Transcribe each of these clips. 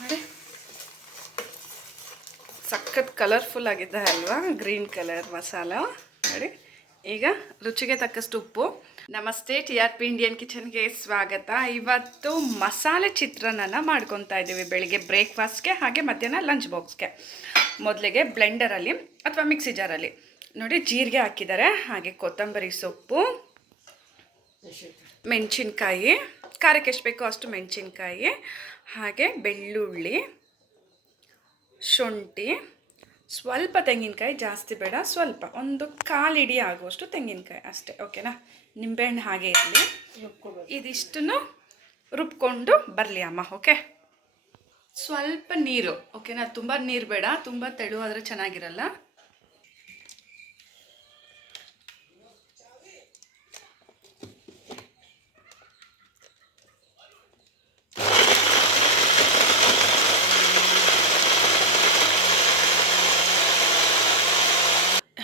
ನೋಡಿ ಸಖತ್ ಕಲರ್ಫುಲ್ ಆಗಿದೆ ಅಲ್ವಾ, ಗ್ರೀನ್ ಕಲರ್ ಮಸಾಲ ನೋಡಿ. ಈಗ ರುಚಿಗೆ ತಕ್ಕಷ್ಟು ಉಪ್ಪು. ನಮಸ್ತೆ, TRP ಇಂಡಿಯನ್ ಕಿಚನ್ಗೆ ಸ್ವಾಗತ. ಇವತ್ತು ಮಸಾಲೆ ಚಿತ್ರಾನ್ನ ಮಾಡ್ಕೊತಾ ಇದ್ದೀವಿ, ಬೆಳಿಗ್ಗೆ ಬ್ರೇಕ್ಫಾಸ್ಟ್ಗೆ ಹಾಗೆ ಮಧ್ಯಾಹ್ನ ಲಂಚ್ ಬಾಕ್ಸ್ಗೆ. ಮೊದಲಿಗೆ ಬ್ಲೆಂಡರಲ್ಲಿ ಅಥವಾ ಮಿಕ್ಸಿ ಜಾರಲ್ಲಿ ನೋಡಿ ಜೀರಿಗೆ ಹಾಕಿದ್ದಾರೆ, ಹಾಗೆ ಕೊತ್ತಂಬರಿ ಸೊಪ್ಪು, ಮೆಣಸಿನ್ಕಾಯಿ, ಖಾರಕ್ಕೆ ಎಷ್ಟು ಬೇಕೋ ಅಷ್ಟು ಮೆಣಸಿನ್ಕಾಯಿ, ಹಾಗೆ ಬೆಳ್ಳುಳ್ಳಿ, ಶುಂಠಿ, ಸ್ವಲ್ಪ ತೆಂಗಿನಕಾಯಿ, ಜಾಸ್ತಿ ಬೇಡ, ಸ್ವಲ್ಪ ಒಂದು ಕಾಲು ಇಡಿ ಆಗುವಷ್ಟು ತೆಂಗಿನಕಾಯಿ ಅಷ್ಟೇ, ಓಕೆನಾ. ನಿಂಬೆಹಣ್ಣು ಹಾಗೆ ಇರಲಿ. ಇದಿಷ್ಟನ್ನು ರುಬ್ಕೊಂಡು ಬರಲಿ ಅಮ್ಮ, ಓಕೆ. ಸ್ವಲ್ಪ ನೀರು, ಓಕೆನಾ, ತುಂಬ ನೀರು ಬೇಡ, ತುಂಬ ತೆಳುವಾದರೆ ಚೆನ್ನಾಗಿರಲ್ಲ.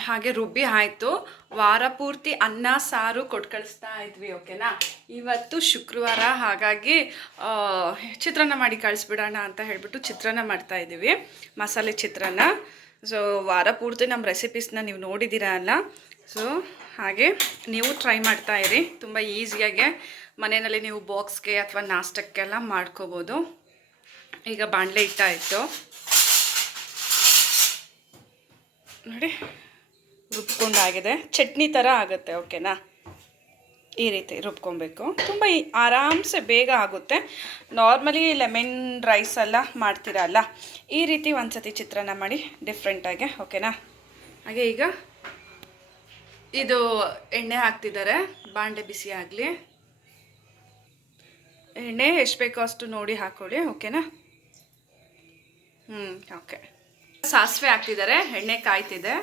ಹಾಗೆ ರುಬ್ಬಿ ಆಯಿತು. ವಾರ ಪೂರ್ತಿ ಅನ್ನ ಸಾರು ಕೊಟ್ಟು ಕಳಿಸ್ತಾ ಇದ್ವಿ, ಓಕೆನಾ. ಇವತ್ತು ಶುಕ್ರವಾರ, ಹಾಗಾಗಿ ಚಿತ್ರಾನ್ನ ಮಾಡಿ ಕಳಿಸ್ಬಿಡೋಣ ಅಂತ ಹೇಳ್ಬಿಟ್ಟು ಚಿತ್ರಾನ್ನ ಮಾಡ್ತಾ ಇದ್ದೀವಿ, ಮಸಾಲೆ ಚಿತ್ರಾನ್ನ. ಸೊ ವಾರ ಪೂರ್ತಿ ನಮ್ಮ ರೆಸಿಪೀಸ್ನ ನೀವು ನೋಡಿದ್ದೀರಾ ಅಲ್ಲ. ಸೊ ಹಾಗೆ ನೀವು ಟ್ರೈ ಮಾಡ್ತಾ ಇರಿ, ತುಂಬ ಈಸಿಯಾಗೆ ಮನೆಯಲ್ಲಿ ನೀವು ಬಾಕ್ಸ್ಗೆ ಅಥವಾ ನಾಷ್ಟಕ್ಕೆಲ್ಲ ಮಾಡ್ಕೋಬೋದು. ಈಗ ಬಾಣಲೆ ಇಟ್ಟಾಯಿತು ನೋಡಿ, ರುಬ್ಕೊಂಡಾಗಿದೆ, ಚಟ್ನಿ ಥರ ಆಗುತ್ತೆ, ಓಕೆನಾ. ಈ ರೀತಿ ರುಬ್ಕೊಬೇಕು, ತುಂಬ ಆರಾಮ್ಸೆ ಬೇಗ ಆಗುತ್ತೆ. ನಾರ್ಮಲಿ ಲೆಮನ್ ರೈಸ್ ಎಲ್ಲ ಮಾಡ್ತೀರಲ್ಲ, ಈ ರೀತಿ ಒಂದ್ಸತಿ ಚಿತ್ರಾನ್ನ ಮಾಡಿ ಡಿಫ್ರೆಂಟಾಗಿ, ಓಕೆನಾ. ಹಾಗೆ ಈಗ ಇದು ಎಣ್ಣೆ ಹಾಕ್ತಿದ್ದಾರೆ, ಬಾಂಡೆ ಬಿಸಿ ಆಗಲಿ. ಎಣ್ಣೆ ಎಷ್ಟು ಬೇಕೋ ಅಷ್ಟು ನೋಡಿ ಹಾಕ್ಕೊಳ್ಳಿ, ಓಕೆನಾ. ಓಕೆ. ಸಾಸಿವೆ ಹಾಕ್ತಿದ್ದಾರೆ, ಎಣ್ಣೆ ಕಾಯ್ತಿದೆ.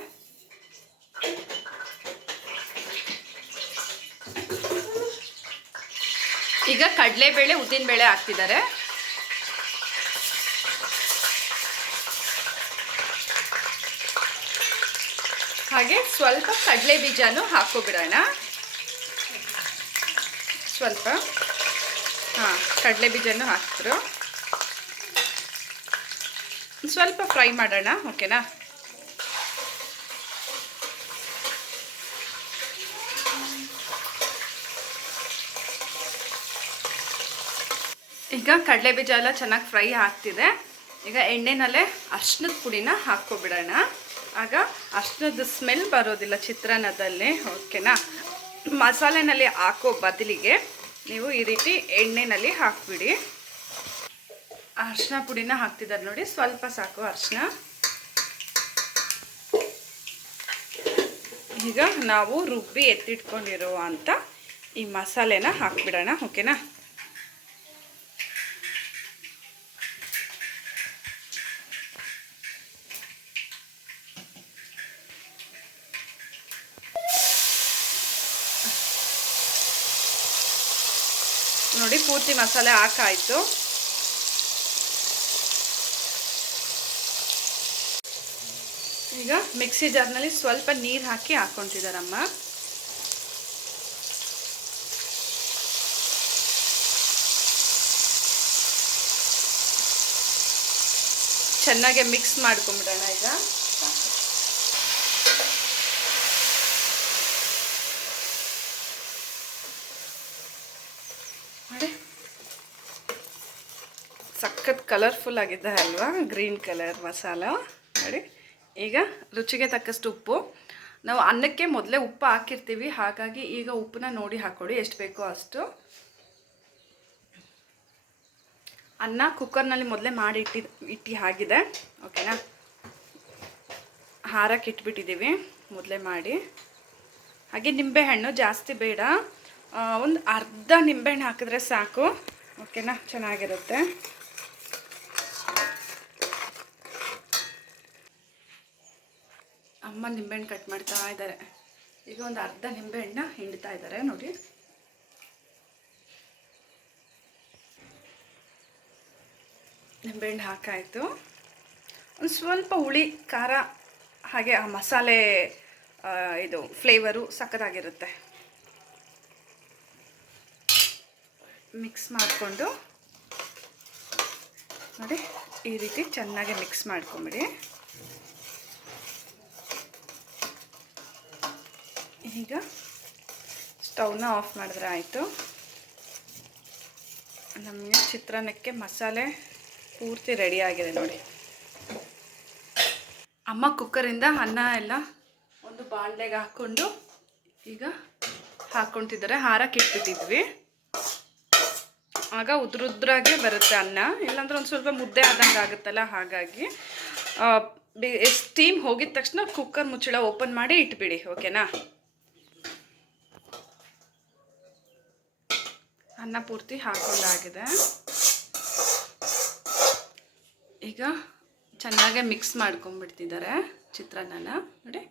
ಈಗ ಕಡಲೆಬೇಳೆ, ಉದ್ದಿನಬೇಳೆ ಹಾಕ್ತಿದ್ದಾರೆ. ಹಾಗೆ ಸ್ವಲ್ಪ ಕಡಲೆ ಬೀಜನೂ ಹಾಕೋಬಿಡೋಣ, ಸ್ವಲ್ಪ. ಕಡಲೆ ಬೀಜನೂ ಹಾಕಿದ್ರು, ಸ್ವಲ್ಪ ಫ್ರೈ ಮಾಡೋಣ, ಓಕೆನಾ. ಈಗ ಕಡಲೆ ಬೀಜ ಎಲ್ಲ ಚೆನ್ನಾಗಿ ಫ್ರೈ ಆಗ್ತಿದೆ. ಈಗ ಎಣ್ಣೆನಲ್ಲೇ ಅರ್ಶಿನದ ಪುಡಿನ ಹಾಕ್ಕೊಬಿಡೋಣ, ಆಗ ಅರ್ಶಿನದ ಸ್ಮೆಲ್ ಬರೋದಿಲ್ಲ ಚಿತ್ರಾನ್ನದಲ್ಲಿ, ಓಕೆನಾ. ಮಸಾಲೆನಲ್ಲಿ ಹಾಕೋ ಬದಲಿಗೆ ನೀವು ಈ ರೀತಿ ಎಣ್ಣೆನಲ್ಲಿ ಹಾಕ್ಬಿಡಿ. ಅರ್ಶಿನ ಪುಡಿನ ಹಾಕ್ತಿದ್ದಾರೆ ನೋಡಿ, ಸ್ವಲ್ಪ ಸಾಕು ಅರ್ಶಿನ. ಈಗ ನಾವು ರುಬ್ಬಿ ಎತ್ತಿಟ್ಕೊಂಡಿರುವಂಥ ಈ ಮಸಾಲೆನ ಹಾಕ್ಬಿಡೋಣ, ಓಕೆನಾ. ನೋಡಿ ಪೂರ್ತಿ ಮಸಾಲೆ ಹಾಕಾಯಿತು. ಈಗ ಮಿಕ್ಸಿ ಜಾರ್ನಲ್ಲಿ ಸ್ವಲ್ಪ ನೀರು ಹಾಕಿ ಹಾಕ್ಕೊತಿದ್ದಾರಮ್ಮ. ಚೆನ್ನಾಗಿ ಮಿಕ್ಸ್ ಮಾಡ್ಕೊಂಬಿಡೋಣ. ಈಗ ನೋಡಿ ಸಖತ್ ಕಲರ್ಫುಲ್ ಆಗಿದೆ ಅಲ್ವಾ, ಗ್ರೀನ್ ಕಲರ್ ಮಸಾಲ ನೋಡಿ. ಈಗ ರುಚಿಗೆ ತಕ್ಕಷ್ಟು ಉಪ್ಪು. ನಾವು ಅನ್ನಕ್ಕೆ ಮೊದಲೇ ಉಪ್ಪು ಹಾಕಿರ್ತೀವಿ, ಹಾಗಾಗಿ ಈಗ ಉಪ್ಪನ್ನ ನೋಡಿ ಹಾಕ್ಕೊಳ್ಳಿ, ಎಷ್ಟು ಬೇಕೋ ಅಷ್ಟು. ಅನ್ನ ಕುಕ್ಕರ್ನಲ್ಲಿ ಮೊದಲೇ ಮಾಡಿ ಇಟ್ಟು ಆಗಿದೆ, ಓಕೆನಾ. ಹಾರಕ್ಕೆ ಇಟ್ಬಿಟ್ಟಿದ್ದೀವಿ ಮೊದಲೇ ಮಾಡಿ. ಹಾಗೆ ನಿಂಬೆಹಣ್ಣು ಜಾಸ್ತಿ ಬೇಡ, ಒಂದು ಅರ್ಧ ನಿಂಬೆಹಣ್ಣು ಹಾಕಿದ್ರೆ ಸಾಕು, ಓಕೆನಾ, ಚೆನ್ನಾಗಿರುತ್ತೆ. ಅಮ್ಮ ನಿಂಬೆಹಣ್ಣು ಕಟ್ ಮಾಡ್ತಾ ಇದ್ದಾರೆ. ಈಗ ಒಂದು ಅರ್ಧ ನಿಂಬೆಹಣ್ಣು ಹಿಂಡ್ತಾ ಇದ್ದಾರೆ ನೋಡಿ. ನಿಂಬೆಹಣ್ಣು ಹಾಕಾಯಿತು. ಒಂದು ಸ್ವಲ್ಪ ಹುಳಿ ಖಾರ ಹಾಗೆ ಆ ಮಸಾಲೆ ಇದು ಫ್ಲೇವರು ಸಕ್ಕತ್ತಾಗಿರುತ್ತೆ. ಮಿಕ್ಸ್ ಮಾಡಿಕೊಂಡು ನೋಡಿ ಈ ರೀತಿ ಚೆನ್ನಾಗಿ ಮಿಕ್ಸ್ ಮಾಡ್ಕೊಂಬಿಡಿ. ಈಗ ಸ್ಟವ್ನ ಆಫ್ ಮಾಡಿದ್ರೆ ಆಯಿತು. ನಮ್ಮ ಚಿತ್ರಾನ್ನಕ್ಕೆ ಮಸಾಲೆ ಪೂರ್ತಿ ರೆಡಿ ಆಗಿದೆ ನೋಡಿ. ಅಮ್ಮ ಕುಕ್ಕರಿಂದ ಅನ್ನ ಎಲ್ಲ ಒಂದು ಬಾಣಲೆಗೆ ಹಾಕ್ಕೊಂಡು ಈಗ ಹಾಕ್ಕೊತಿದ್ದಾರೆ. ಹಾರಕ್ಕೆ ಇಟ್ಬಿಟ್ಟಿದ್ವಿ, ಆಗ ಉದ್ರಾಗೆ ಬರುತ್ತೆ ಅನ್ನ, ಇಲ್ಲಾಂದ್ರೆ ಒಂದು ಸ್ವಲ್ಪ ಮುದ್ದೆ ಆದಂಗೆ ಆಗುತ್ತಲ್ಲ. ಹಾಗಾಗಿ ಸ್ಟೀಮ್ ಹೋಗಿದ ತಕ್ಷಣ ಕುಕ್ಕರ್ ಮುಚ್ಚಳ ಓಪನ್ ಮಾಡಿ ಇಟ್ಬಿಡಿ, ಓಕೆನಾ. ಅನ್ನ ಪೂರ್ತಿ ಹಾಕೊಂಡಾಗಿದೆ. ಈಗ ಚೆನ್ನಾಗೆ ಮಿಕ್ಸ್ ಮಾಡ್ಕೊಂಡ್ಬಿಡ್ತಿದ್ದಾರೆ ಚಿತ್ರಾನ್ನನ. ನೋಡಿ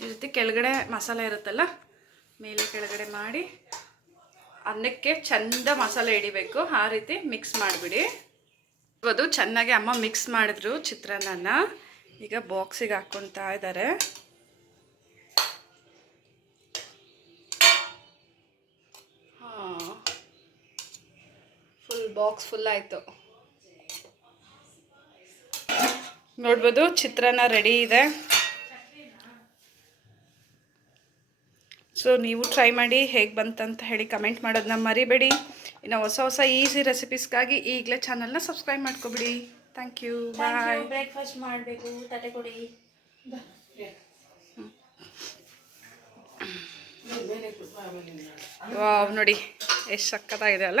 ಈ ರೀತಿ ಕೆಳಗಡೆ ಮಸಾಲೆ ಇರುತ್ತಲ್ಲ, ಮೇಲೆ ಕೆಳಗಡೆ ಮಾಡಿ ಅನ್ನಕ್ಕೆ ಚಂದ ಮಸಾಲೆ ಹಿಡಿಬೇಕು. ಆ ರೀತಿ ಮಿಕ್ಸ್ ಮಾಡಿಬಿಡಿ. ಅದು ಚೆನ್ನಾಗಿ ಅಮ್ಮ ಮಿಕ್ಸ್ ಮಾಡಿದ್ರು ಚಿತ್ರಾನ್ನನ. ಈಗ ಬಾಕ್ಸಿಗೆ ಹಾಕ್ಕೊತಾ ಇದ್ದಾರೆ. ಫುಲ್ ಬಾಕ್ಸ್ ಫುಲ್ ಆಯಿತು. ನೋಡ್ಬೋದು ಚಿತ್ರಾನ್ನ ರೆಡಿ ಇದೆ. ಸೊ ನೀವು ಟ್ರೈ ಮಾಡಿ, ಹೇಗೆ ಬಂತಂತ ಹೇಳಿ ಕಮೆಂಟ್ ಮಾಡೋದನ್ನ ಮರಿಬೇಡಿ. ಇನ್ನು ಹೊಸ ಈಸಿ ರೆಸಿಪೀಸ್ಗಾಗಿ ಈಗಲೇ ಚಾನಲ್ನ ಸಬ್ಸ್ಕ್ರೈಬ್ ಮಾಡ್ಕೊಬಿಡಿ. Thank you, bye. ಬ್ರೇಕ್ಫಾಸ್ಟ್ ಮಾಡಬೇಕು, ತಟ್ಟೆ ಕೊಡಿ. ವಾವ್, ನೋಡಿ ಎಷ್ಟು ಸಕ್ಕತ್ತಾಗಿದೆ ಅಲ್ಲ.